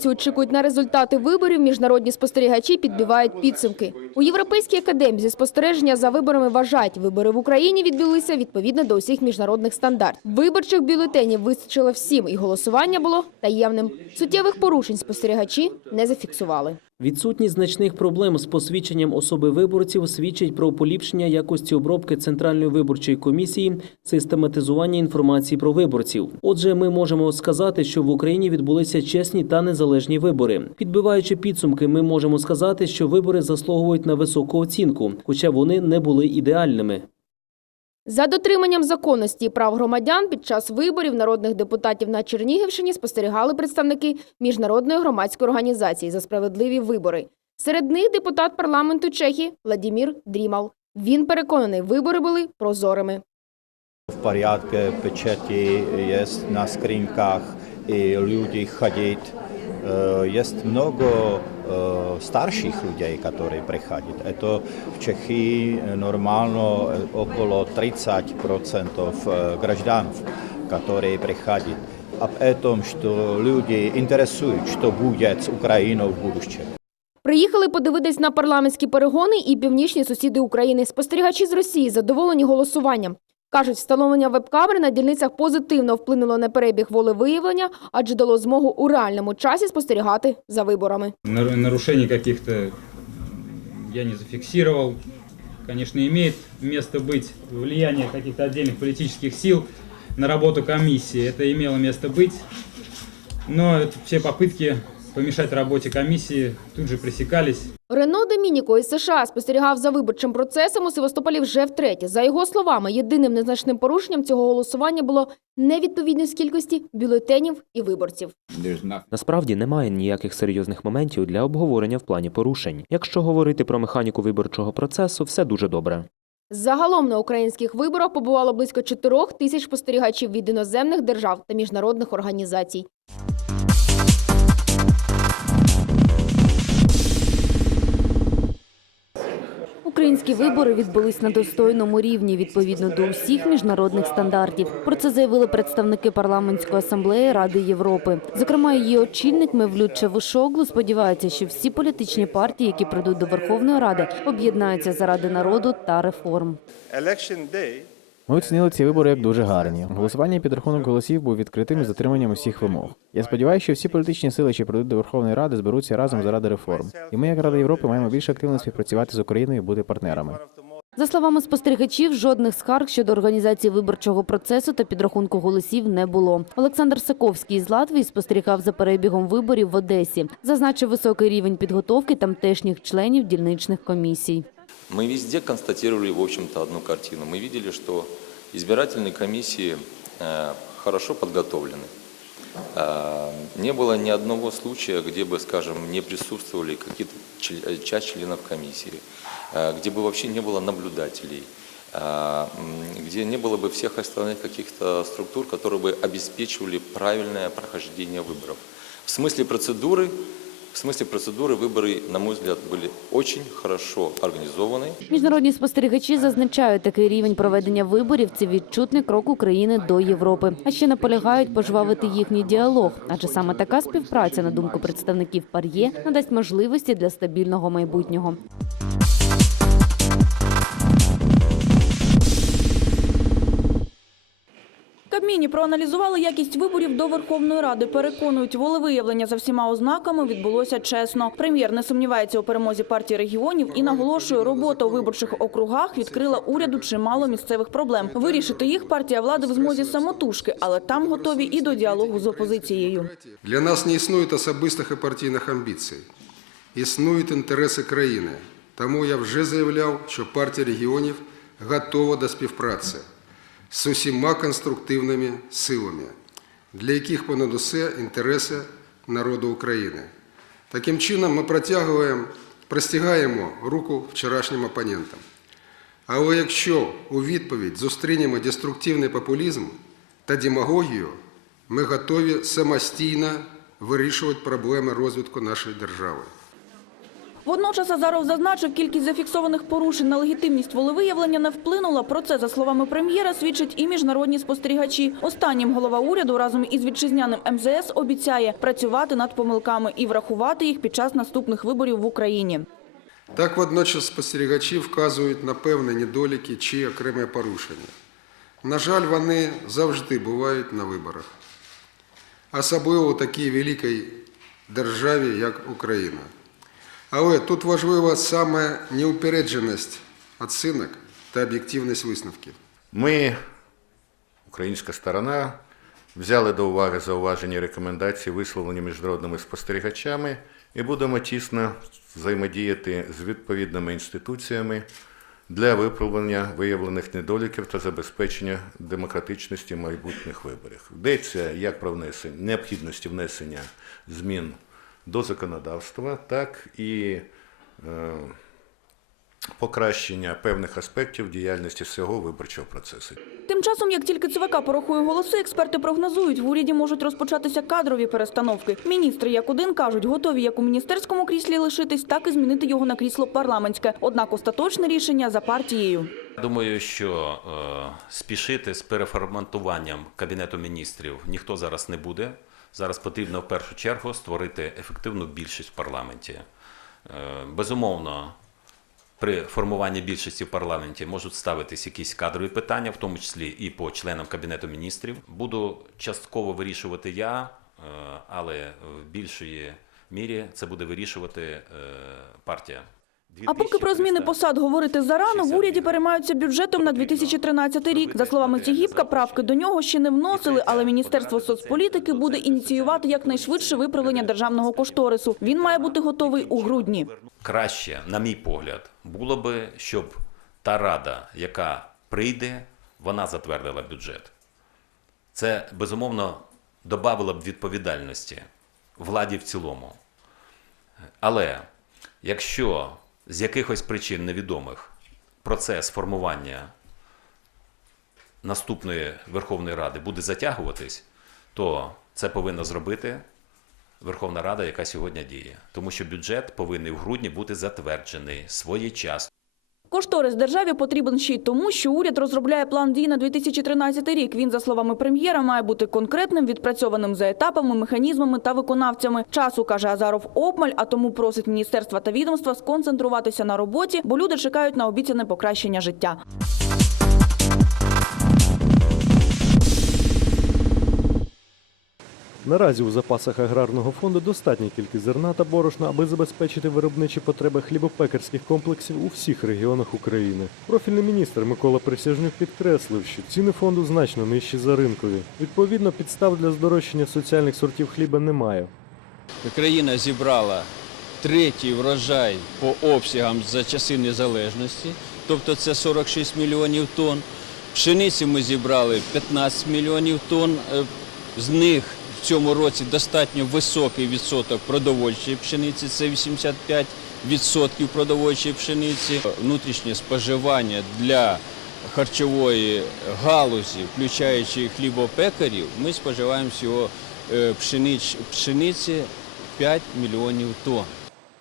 Українці очікують на результати виборів, міжнародні спостерігачі підбивають підсумки. У Європейській академії зі спостереження за виборами вважають, вибори в Україні відбулися відповідно до усіх міжнародних стандартів. Виборчих бюлетенів вистачило всім, і голосування було таємним. Суттєвих порушень спостерігачі не зафіксували. Відсутність значних проблем з посвідченням особи виборців свідчить про поліпшення якості обробки Центральної виборчої комісії, систематизування інформації про виборців. Отже, ми можемо сказати, що в Україні відбулися чесні та незалежні вибори. Підбиваючи підсумки, ми можемо сказати, що вибори заслуговують на високу оцінку, хоча вони не були ідеальними. За дотриманням законності і прав громадян під час виборів народних депутатів на Чернігівщині спостерігали представники міжнародної громадської організації за справедливі вибори. Серед них депутат парламенту Чехії Владімір Дрімал. Він переконаний, вибори були прозорими. V poriadke, pečeti jest na skrinkách i ľudí chodiť. Jest mnogo e, starších ľudí, ktorí prichádzajú. Je to v Čechy normálno e, okolo 30 graždanov, ktorí prichádzajú. A что люди интересуют, что будет с Украиной в будущем. Приїхали подивитись на парламентські перегони і північні сусіди України. Спостерігачі з Росії задоволені голосуванням. Кажуть, встановлення веб-камер на дільницях позитивно вплинуло на перебіг волевиявлення, адже дало змогу у реальному часі спостерігати за виборами. Нар- Нарушений каких-то я не зафиксировал. Конечно, имеет место быть влияние каких-то отдельных политических сил на работу комиссии. Это имело место быть. Но это все попытки помешать работе комиссии тут же пресекались. Рено Домініко із США спостерігав за виборчим процесом у Севастополі вже втретє. За його словами, єдиним незначним порушенням цього голосування було невідповідність кількості бюлетенів і виборців. Насправді немає ніяких серйозних моментів для обговорення в плані порушень. Якщо говорити про механіку виборчого процесу, все дуже добре. Загалом на українських виборах побувало близько 4 тисяч спостерігачів від іноземних держав та міжнародних організацій. Українські вибори відбулись на достойному рівні відповідно до усіх міжнародних стандартів. Про це заявили представники парламентської асамблеї Ради Європи. Зокрема, її очільник Мевлюд Чавушоглу сподівається, що всі політичні партії, які прийдуть до Верховної Ради, об'єднаються заради народу та реформ. Ми оцінили ці вибори як дуже гарні. Голосування і підрахунок голосів був відкритим із дотриманням усіх вимог. Я сподіваюся, що всі політичні сили, що прийдуть до Верховної Ради, зберуться разом заради реформ. І ми, як Рада Європи, маємо більш активно співпрацювати з Україною і бути партнерами. За словами спостерігачів, жодних скарг щодо організації виборчого процесу та підрахунку голосів не було. Олександр Саковський з Латвії спостерігав за перебігом виборів в Одесі. Зазначив високий рівень підготовки тамтешніх членів дільничних комісій. Мы везде констатировали, в общем-то, одну картину. Мы видели, что избирательные комиссии э, хорошо подготовлены. Э, Не было ни одного случая, где бы, скажем, не присутствовали какие-то э, часть членов комиссии, где бы вообще не было наблюдателей, где не было бы всех остальных каких-то структур, которые бы обеспечивали правильное прохождение выборов. В смысле процедуры в смысле процедуры выборы, на мой взгляд, были очень хорошо организованы. Міжнародні спостерігачі зазначають, такий рівень проведення виборів це відчутний крок України до Європи. А ще наполягають пожвавити їхній діалог, адже саме така співпраця, на думку представників пар'є, надасть можливості для стабільного майбутнього. Кабміні проаналізували якість виборів до Верховної Ради. Переконують, волевиявлення за всіма ознаками відбулося чесно. Прем'єр не сумнівається у перемозі партії регіонів і наголошує, робота у виборчих округах відкрила уряду чимало місцевих проблем. Вирішити їх партія влади в змозі самотужки, але там готові і до діалогу з опозицією. Для нас не існують особистих і партійних амбіцій. Існують інтереси країни. Тому я вже заявляв, що партія регіонів готова до співпраці з усіма конструктивними силами, для яких понад усе інтереси народу України. Таким чином ми протягуємо, простягаємо руку вчорашнім опонентам. Але якщо у відповідь зустрінемо деструктивний популізм та демагогію, ми готові самостійно вирішувати проблеми розвитку нашої держави. Водночас Азаров зазначив, кількість зафіксованих порушень на легітимність волевиявлення не вплинула. Про це, за словами прем'єра, свідчать і міжнародні спостерігачі. Останнім голова уряду разом із вітчизняним МЗС обіцяє працювати над помилками і врахувати їх під час наступних виборів в Україні. Так водночас спостерігачі вказують на певні недоліки чи окремі порушення. На жаль, вони завжди бувають на виборах. Особливо у такій великій державі, як Україна. Але тут важлива саме неупередженість оцінок та об'єктивність висновків. Ми, українська сторона, взяли до уваги зауважені рекомендації, висловлені міжнародними спостерігачами, і будемо тісно взаємодіяти з відповідними інституціями для виправлення виявлених недоліків та забезпечення демократичності майбутніх виборів. Йдеться як про внесення необхідності внесення змін до законодавства, так і е, покращення певних аспектів діяльності всього виборчого процесу. Тим часом, як тільки ЦВК порахує голоси, експерти прогнозують, в уряді можуть розпочатися кадрові перестановки. Міністри, як один, кажуть, готові як у міністерському кріслі лишитись, так і змінити його на крісло парламентське. Однак остаточне рішення за партією. Думаю, що е, спішити з переформатуванням Кабінету міністрів ніхто зараз не буде. Зараз потрібно в першу чергу створити ефективну більшість в парламенті. Е, безумовно, при формуванні більшості в парламенті можуть ставитись якісь кадрові питання, в тому числі і по членам Кабінету міністрів. Буду частково вирішувати я, е, але в більшої мірі це буде вирішувати е, партія. А поки про зміни посад говорити зарано, в уряді переймаються бюджетом на 2013 рік. За словами Цігіпка, правки до нього ще не вносили, але Міністерство соцполітики буде ініціювати якнайшвидше виправлення державного кошторису. Він має бути готовий у грудні. краще, на мій погляд, було би, щоб та рада, яка прийде, вона затвердила бюджет. Це безумовно додавало б відповідальності владі в цілому. Але якщо з якихось причин невідомих процес формування наступної Верховної Ради буде затягуватись, то це повинна зробити Верховна Рада, яка сьогодні діє. Тому що бюджет повинен в грудні бути затверджений своєчасно. Кошторис державі потрібен ще й тому, що уряд розробляє план дій на 2013 рік. Він, за словами прем'єра, має бути конкретним, відпрацьованим за етапами, механізмами та виконавцями. Часу, каже Азаров, обмаль, а тому просить міністерства та відомства сконцентруватися на роботі, бо люди чекають на обіцяне покращення життя. Наразі у запасах аграрного фонду достатня кількість зерна та борошна, аби забезпечити виробничі потреби хлібопекарських комплексів у всіх регіонах України. Профільний міністр Микола Присяжнюк підкреслив, що ціни фонду значно нижчі за ринкові. Відповідно, підстав для здорожчання соціальних сортів хліба немає. Країна зібрала третій врожай по обсягам за часи незалежності, тобто це 46 мільйонів тонн. Пшениці ми зібрали 15 мільйонів тонн. Е, З них в цьому році достатньо високий відсоток продовольчої пшениці, це 85% продовольчої пшениці. Внутрішнє споживання для харчової галузі, включаючи хлібопекарів, ми споживаємо всього е, пшениці 5 мільйонів тонн.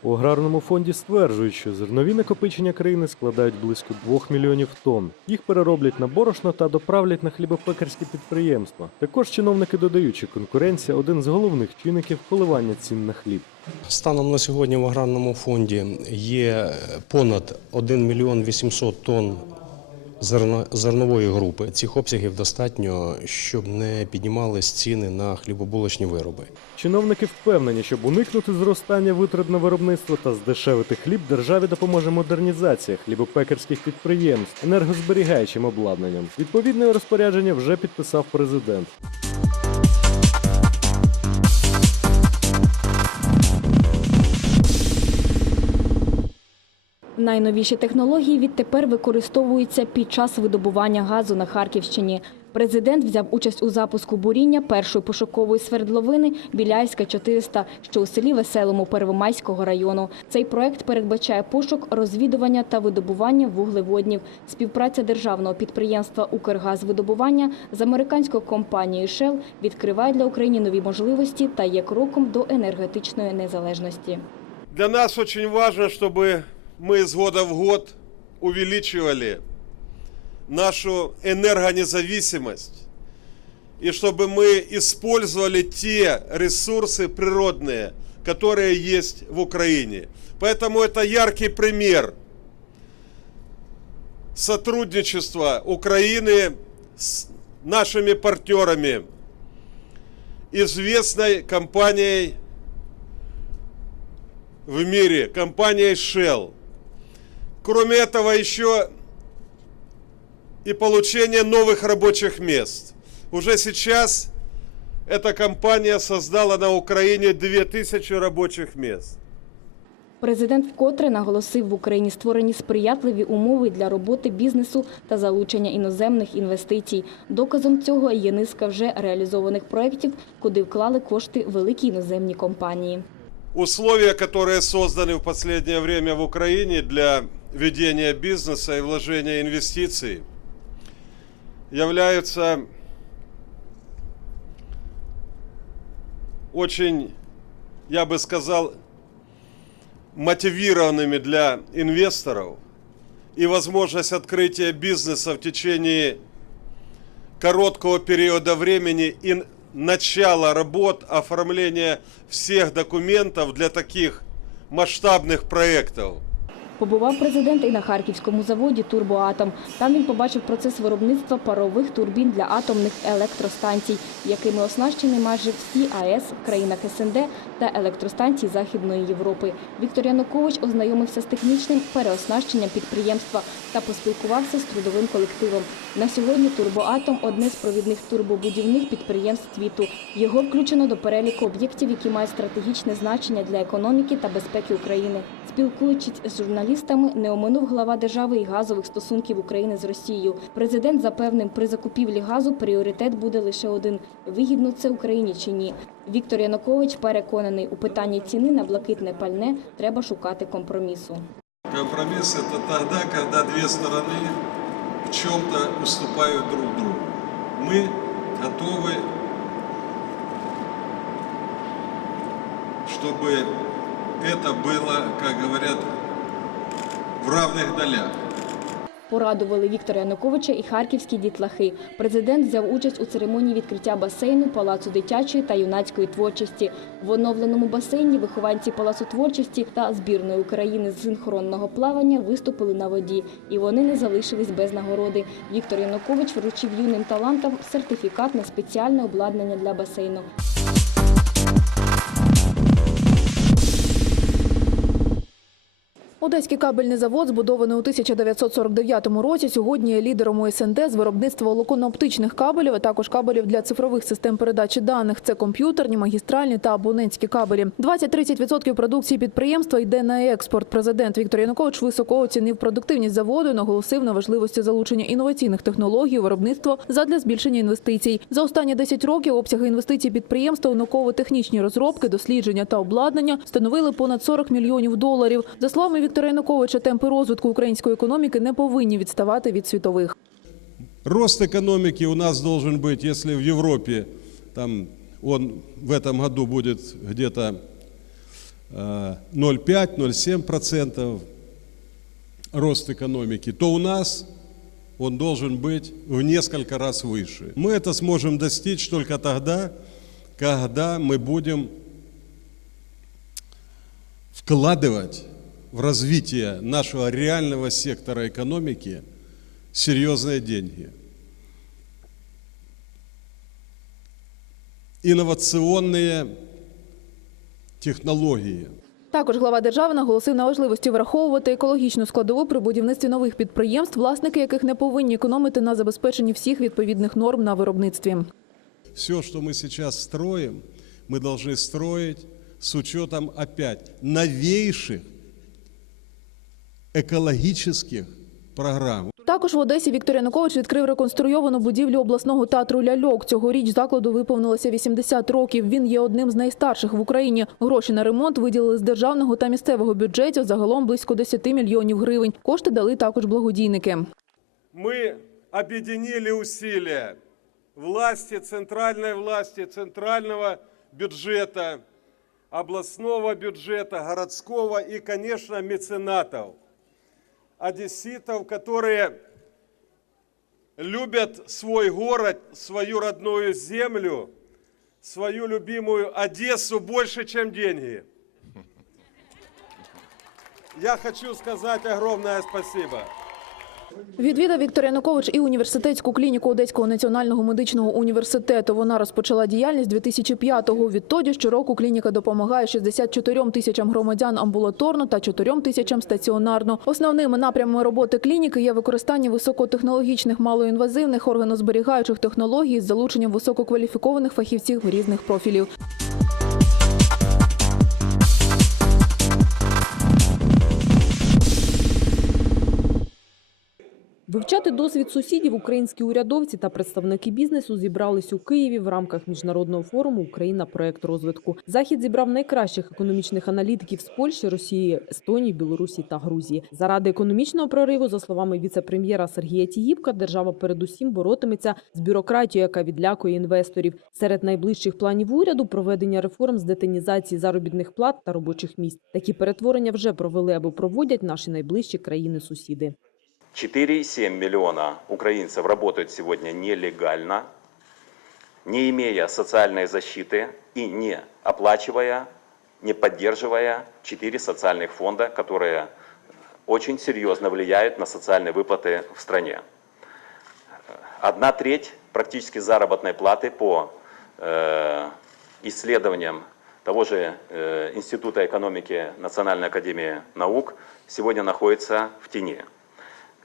У аграрному фонді стверджують, що зернові накопичення країни складають близько 2 мільйонів тонн. Їх перероблять на борошно та доправлять на хлібопекарські підприємства. Також чиновники додають, що конкуренція один з головних чинників коливання цін на хліб. Станом на сьогодні в аграрному фонді є понад 1 мільйон 800 тонн зерно- зернової групи. Цих обсягів достатньо, щоб не піднімались ціни на хлібобулочні вироби. Чиновники впевнені, щоб уникнути зростання витрат на виробництво та здешевити хліб, державі допоможе модернізація хлібопекарських підприємств енергозберігаючим обладнанням. Відповідне розпорядження вже підписав президент. Найновіші технології відтепер використовуються під час видобування газу на Харківщині. Президент взяв участь у запуску буріння першої пошукової свердловини Біляйська 400, що у селі Веселому Первомайського району. Цей проект передбачає пошук, розвідування та видобування вуглеводнів. Співпраця державного підприємства «Укргазвидобування» з американською компанією Shell відкриває для України нові можливості та є кроком до енергетичної незалежності. Для нас очень важно, чтобы мы из года в год увеличивали нашу энергонезависимость и чтобы мы использовали те ресурсы природные, которые есть в Украине. Поэтому это яркий пример сотрудничества Украины с нашими партнерами, известной компанией в мире, компанией Shell. Кроме этого, еще и получение новых рабочих мест. Уже сейчас эта компания создала на Украине 2000 рабочих мест. Президент вкотре наголосив, в Україні створені сприятливі умови для роботи бізнесу та залучення іноземних інвестицій. Доказом цього є низка вже реалізованих проєктів, куди вклали кошти великі іноземні компанії. Условия, которые созданы в последнее время в Украине для ведения бизнеса и вложения инвестиций, являются очень, я бы сказал, мотивированными для инвесторов и возможность открытия бизнеса в течение короткого периода времени и начала работ, оформления всех документов для таких масштабных проектов. Побував президент і на харківському заводі «Турбоатом». Там він побачив процес виробництва парових турбін для атомних електростанцій, якими оснащені майже всі АЕС в країнах СНД та електростанції Західної Європи. Віктор Янукович ознайомився з технічним переоснащенням підприємства та поспілкувався з трудовим колективом. На сьогодні «Турбоатом» – одне з провідних турбобудівних підприємств світу. Його включено до переліку об'єктів, які мають стратегічне значення для економіки та безпеки України. Спілкуючись з журналістами, не оминув глава держави і газових стосунків України з Росією. Президент запевнив, при закупівлі газу пріоритет буде лише один – вигідно це Україні чи ні. Віктор Янукович переконаний, у питанні ціни на блакитне пальне треба шукати компромісу. Компромисс это тогда, когда две стороны в чем-то уступают друг другу. Мы готовы, чтобы это было, как говорят, в равных долях. Порадували Віктора Януковича і харківські дітлахи. Президент взяв участь у церемонії відкриття басейну Палацу дитячої та юнацької творчості. В оновленому басейні вихованці Палацу творчості та збірної України з синхронного плавання виступили на воді. І вони не залишились без нагороди. Віктор Янукович вручив юним талантам сертифікат на спеціальне обладнання для басейну. Одеський кабельний завод, збудований у 1949 році, сьогодні є лідером у СНД з виробництва волоконно-оптичних кабелів, а також кабелів для цифрових систем передачі даних. Це комп'ютерні, магістральні та абонентські кабелі. 20-30% продукції підприємства йде на експорт. Президент Віктор Янукович високо оцінив продуктивність заводу і наголосив на важливості залучення інноваційних технологій у виробництво задля збільшення інвестицій. За останні 10 років обсяги інвестицій підприємства у науково-технічні розробки, дослідження та обладнання становили понад 40 мільйонів доларів. За словами Віктора Януковича, темпи розвитку української економіки не повинні відставати від світових. Рост экономики у нас должен быть, если в Европе там он в этом году будет где-то э, 0,5-0,7% рост экономики, то у нас он должен быть в несколько раз выше. Мы это сможем достичь только тогда, когда мы будем вкладывать в развитие нашего реального сектора экономики серьезные деньги. Инновационные технологии. Також глава держави наголосив на важливості враховувати екологічну складову при будівництві нових підприємств, власники яких не повинні економити на забезпеченні всіх відповідних норм на виробництві. Все, что мы сейчас строим, мы должны строить с учетом опять новейших экологических программ. Також в Одесі Віктор Янукович відкрив реконструйовану будівлю обласного театру «Ляльок». Цьогоріч закладу виповнилося 80 років. Він є одним з найстарших в Україні. Гроші на ремонт виділили з державного та місцевого бюджетів загалом близько 10 мільйонів гривень. Кошти дали також благодійники. Мы объединили усилия власти, центральной власти, центрального бюджета, областного бюджета, городского и, конечно, меценатов, одесситов, которые любят свой город, свою родную землю, свою любимую Одессу больше, чем деньги. Я хочу сказать огромное спасибо. Відвідав Віктор Янукович і університетську клініку Одеського національного медичного університету. Вона розпочала діяльність 2005-го. Відтоді щороку клініка допомагає 64 тисячам громадян амбулаторно та 4 тисячам стаціонарно. Основними напрямами роботи клініки є використання високотехнологічних малоінвазивних органозберігаючих технологій з залученням висококваліфікованих фахівців різних профілів. Вивчати досвід сусідів українські урядовці та представники бізнесу зібрались у Києві в рамках міжнародного форуму Україна проект розвитку. Захід зібрав найкращих економічних аналітиків з Польщі, Росії, Естонії, Білорусі та Грузії. Заради економічного прориву, за словами віце-прем'єра Сергія Тігіпка, держава передусім боротиметься з бюрократією, яка відлякує інвесторів. Серед найближчих планів уряду проведення реформ з детинізації заробітних плат та робочих місць. Такі перетворення вже провели або проводять наші найближчі країни-сусіди. 4,7 миллиона украинцев работают сегодня нелегально, не имея социальной защиты и не оплачивая, не поддерживая четыре социальных фонда, которые очень серьезно влияют на социальные выплаты в стране. Одна треть практически заработной платы по э, исследованиям того же э, Института экономики Национальной академии наук сегодня находится в тени.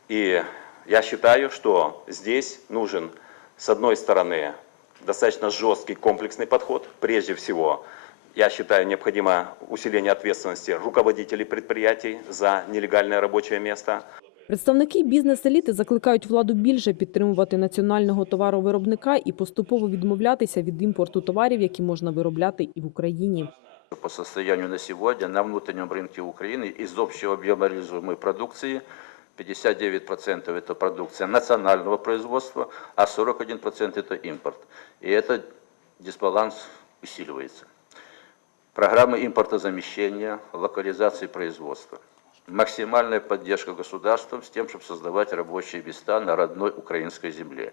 И я считаю, что здесь нужен, с одной стороны, достаточно жесткий комплексный подход. Прежде всего, я считаю, необходимо усиление ответственности руководителей предприятий за нелегальное рабочее место. Представники бізнес-еліти закликають владу більше підтримувати національного товаровиробника і поступово відмовлятися від імпорту товарів, які можна виробляти і в Україні. По состоянию на сегодня на внутреннем рынке Украины из общего объема реализуемой продукции 59% это продукция национального производства, а 41% это импорт. И этот дисбаланс усиливается. Программы импортозамещения, локализации производства. Максимальная поддержка государством с тем, чтобы создавать рабочие места на родной украинской земле.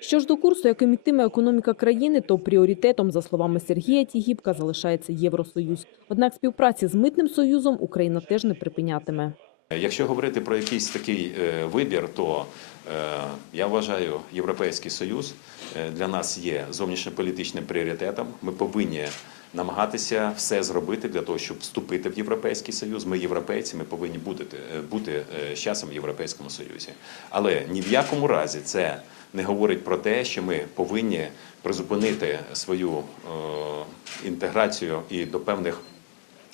Що ж до курсу, яким йтиме економіка країни, то пріоритетом, за словами Сергія Тігіпка, залишається Євросоюз. Однак співпраці з митним союзом Україна теж не припинятиме. Якщо говорити про якийсь такий е, вибір, то е, я вважаю, Європейський Союз е, для нас є зовнішньополітичним пріоритетом. Ми повинні намагатися все зробити для того, щоб вступити в Європейський Союз. Ми європейці, ми повинні бути, е, бути е, з часом в Європейському Союзі. Але ні в якому разі це не говорить про те, що ми повинні призупинити свою е, інтеграцію і до певних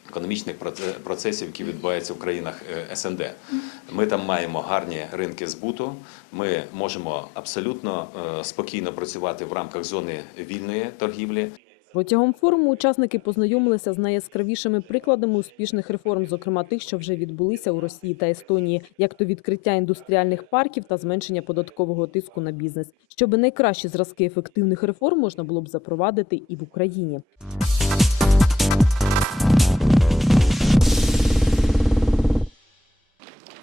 економічних проце- процесів, які відбуваються в країнах е, СНД. Ми там маємо гарні ринки збуту. Ми можемо абсолютно е, спокійно працювати в рамках зони вільної торгівлі. Протягом форуму учасники познайомилися з найяскравішими прикладами успішних реформ, зокрема тих, що вже відбулися у Росії та Естонії, як то відкриття індустріальних парків та зменшення податкового тиску на бізнес. Щоби найкращі зразки ефективних реформ можна було б запровадити і в Україні.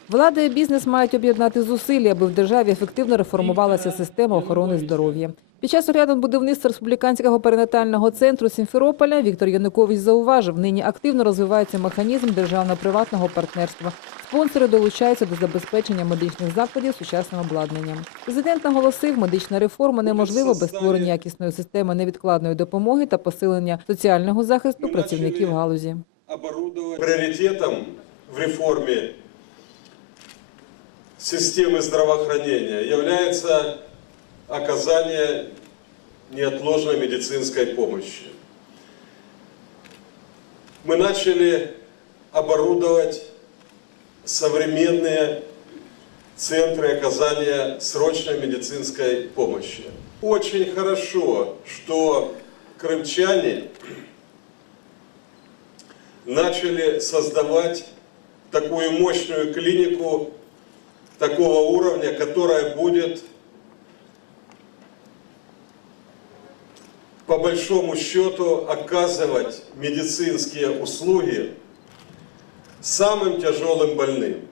Влада і бізнес мають об'єднати зусилля, аби в державі ефективно реформувалася система охорони здоров'я. Під час огляду будівництва республіканського перинатального центру Сімферополя Віктор Янукович зауважив, нині активно розвивається механізм державно-приватного партнерства. Спонсори долучаються до забезпечення медичних закладів сучасним обладнанням. Президент наголосив, медична реформа неможлива без створення якісної системи невідкладної допомоги та посилення соціального захисту працівників галузі. Приоритетом в реформе системы здравоохранения является оказание неотложной медицинской помощи. Мы начали оборудовать современные центры оказания срочной медицинской помощи. Очень хорошо, что крымчане начали создавать такую мощную клинику такого уровня, которая будет по большому счету оказывать медицинские услуги самым тяжелым больным.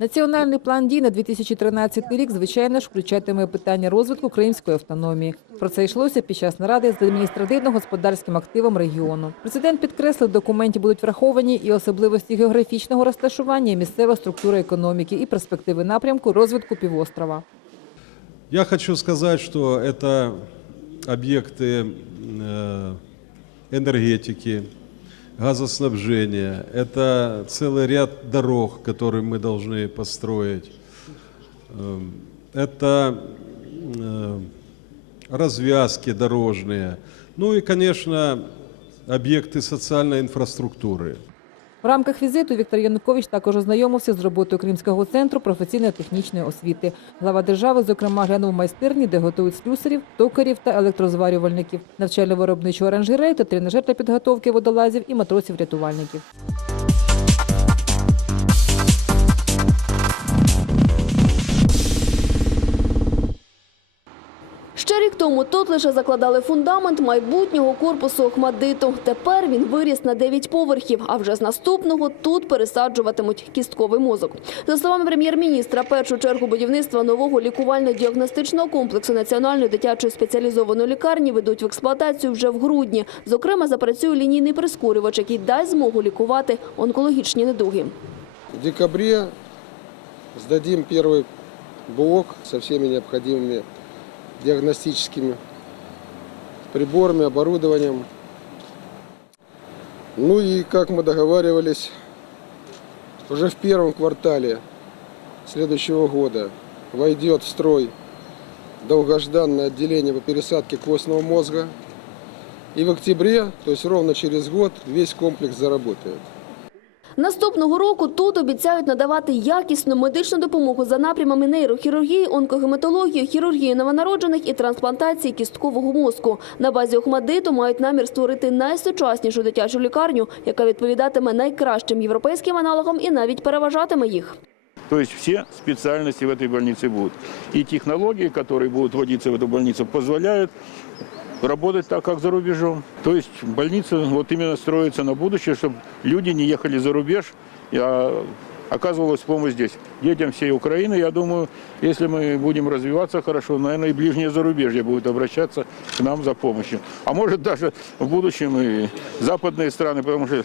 Національний план дій на 2013 рік, звичайно ж, включатиме питання розвитку української автономії. Про це йшлося під час наради з адміністративно-господарським активом регіону. Президент підкреслив, в документі будуть враховані і особливості географічного розташування, і місцева структура економіки, і перспективи напрямку розвитку півострова. Я хочу сказать, что это объекты э, энергетики, газоснабжения, это целый ряд дорог, которые мы должны построить. Эм, Это э, развязки дорожные. Ну и, конечно, объекты социальной инфраструктуры. В рамках візиту Віктор Янукович також ознайомився з роботою Кримського центру професійно-технічної освіти. Глава держави, зокрема, глянув майстерні, де готують слюсарів, токарів та електрозварювальників, навчально-виробничу оранжерею та тренажер для підготовки водолазів і матросів-рятувальників. Тому тут лише закладали фундамент майбутнього корпусу Охмадиту. Тепер він виріс на 9 поверхів, а вже з наступного тут пересаджуватимуть кістковий мозок. За словами прем'єр-міністра, першу чергу будівництва нового лікувально-діагностичного комплексу Національної дитячої спеціалізованої лікарні ведуть в експлуатацію вже в грудні. Зокрема, запрацює лінійний прискорювач, який дасть змогу лікувати онкологічні недуги. В декабре сдадим первый блок со всеми необходимыми диагностическими приборами, оборудованием. Ну и, как мы договаривались, уже в первом квартале следующего года войдет в строй долгожданное отделение по пересадке костного мозга. И в октябре, то есть ровно через год, весь комплекс заработает. Наступного року тут обіцяють надавати якісну медичну допомогу за напрямами нейрохірургії, онкогематології, хірургії новонароджених і трансплантації кісткового мозку. На базі Охмадиту мають намір створити найсучаснішу дитячу лікарню, яка відповідатиме найкращим європейським аналогам і навіть переважатиме їх. То есть все специальности в этой больнице будут. И технологии, которые будут вводиться в эту больницу, позволяют Работать так, как за рубежом. То есть больница вот именно строится на будущее, чтобы люди не ехали за рубеж, а оказывалась помощь здесь. Детям всей Украины, я думаю, если мы будем развиваться хорошо, наверное, и ближнее зарубежье будет обращаться к нам за помощью. А может даже в будущем и западные страны, потому что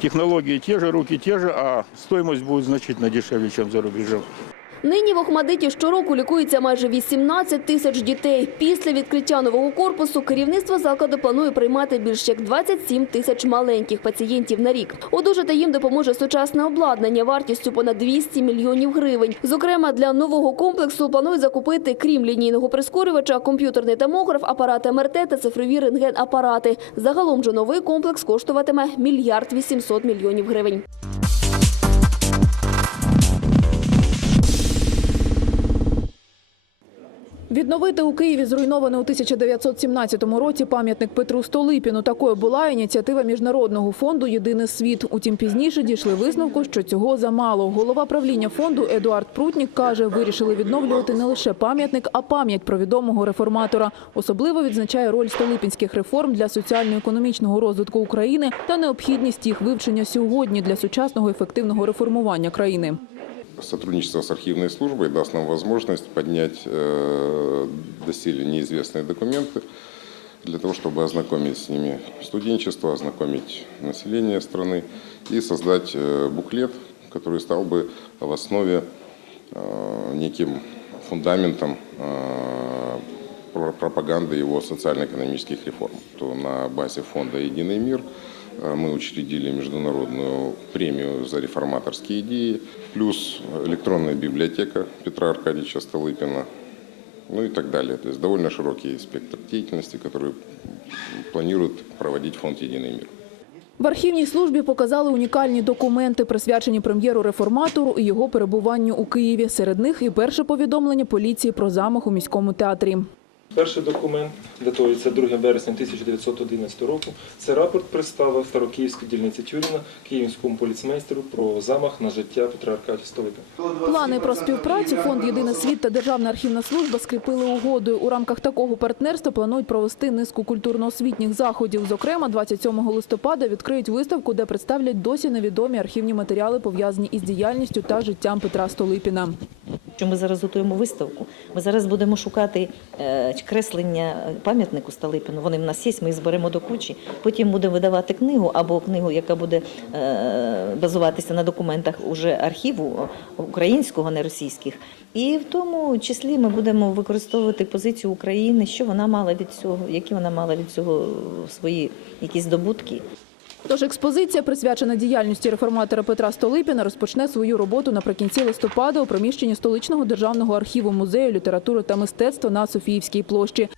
технологии те же, руки те же, а стоимость будет значительно дешевле, чем за рубежом. Нині в Охмадиті щороку лікується майже 18 тисяч дітей. Після відкриття нового корпусу керівництво закладу планує приймати більш як 27 тисяч маленьких пацієнтів на рік. Одужати їм допоможе сучасне обладнання вартістю понад 200 мільйонів гривень. Зокрема, для нового комплексу планують закупити, крім лінійного прискорювача, комп'ютерний томограф, апарати МРТ та цифрові рентген-апарати. Загалом же новий комплекс коштуватиме мільярд 800 мільйонів гривень. Відновити у Києві зруйнований у 1917 році пам'ятник Петру Столипіну. Такою була ініціатива Міжнародного фонду Єдиний світ. Утім, пізніше дійшли висновку, що цього замало. Голова правління фонду Едуард Прутнік каже, вирішили відновлювати не лише пам'ятник, а пам'ять про відомого реформатора. Особливо відзначає роль столипінських реформ для соціально-економічного розвитку України та необхідність їх вивчення сьогодні для сучасного ефективного реформування країни. Сотрудничество с архивной службой даст нам возможность поднять э, доселе неизвестные документы для того, чтобы ознакомить с ними студенчество, ознакомить население страны и создать э, буклет, который стал бы в основе э, неким фундаментом пропаганды его социально-экономических реформ. То на базе фонда «Единый мир» э, мы учредили международную премию за реформаторские идеи, плюс электронная библиотека Петра Аркадьевича Столыпина, ну и так далее. То есть довольно широкий спектр деятельности, который планирует проводить фонд «Единый мир». В архівній службі показали унікальні документи, присвячені прем'єру-реформатору і його перебуванню у Києві. Серед них і перше повідомлення поліції про замах у міському театрі. Перший документ датується 2 вересня 1911 року. Це рапорт представив Старокиївській дільниці Тюріна київському поліцмейстеру про замах на життя Петра Аркадія Столипина. Плани про співпрацю фонд Єдиний світ та Державна архівна служба скріпили угодою. У рамках такого партнерства планують провести низку культурно-освітніх заходів. Зокрема, 27 листопада відкриють виставку, де представлять досі невідомі архівні матеріали, пов'язані із діяльністю та життям Петра Столипіна. Що ми зараз готуємо виставку. Ми зараз будемо шукати е, креслення пам'ятнику Столипіну. Вони в нас є, ми їх зберемо до кучі. Потім будемо видавати книгу або книгу, яка буде е, базуватися на документах уже архіву українського, не російських. І в тому числі ми будемо використовувати позицію України, що вона мала від цього, які вона мала від цього свої якісь здобутки. Тож експозиція, присвячена діяльності реформатора Петра Столипіна, розпочне свою роботу наприкінці листопада у приміщенні столичного державного архіву музею літератури та мистецтва на Софіївській площі.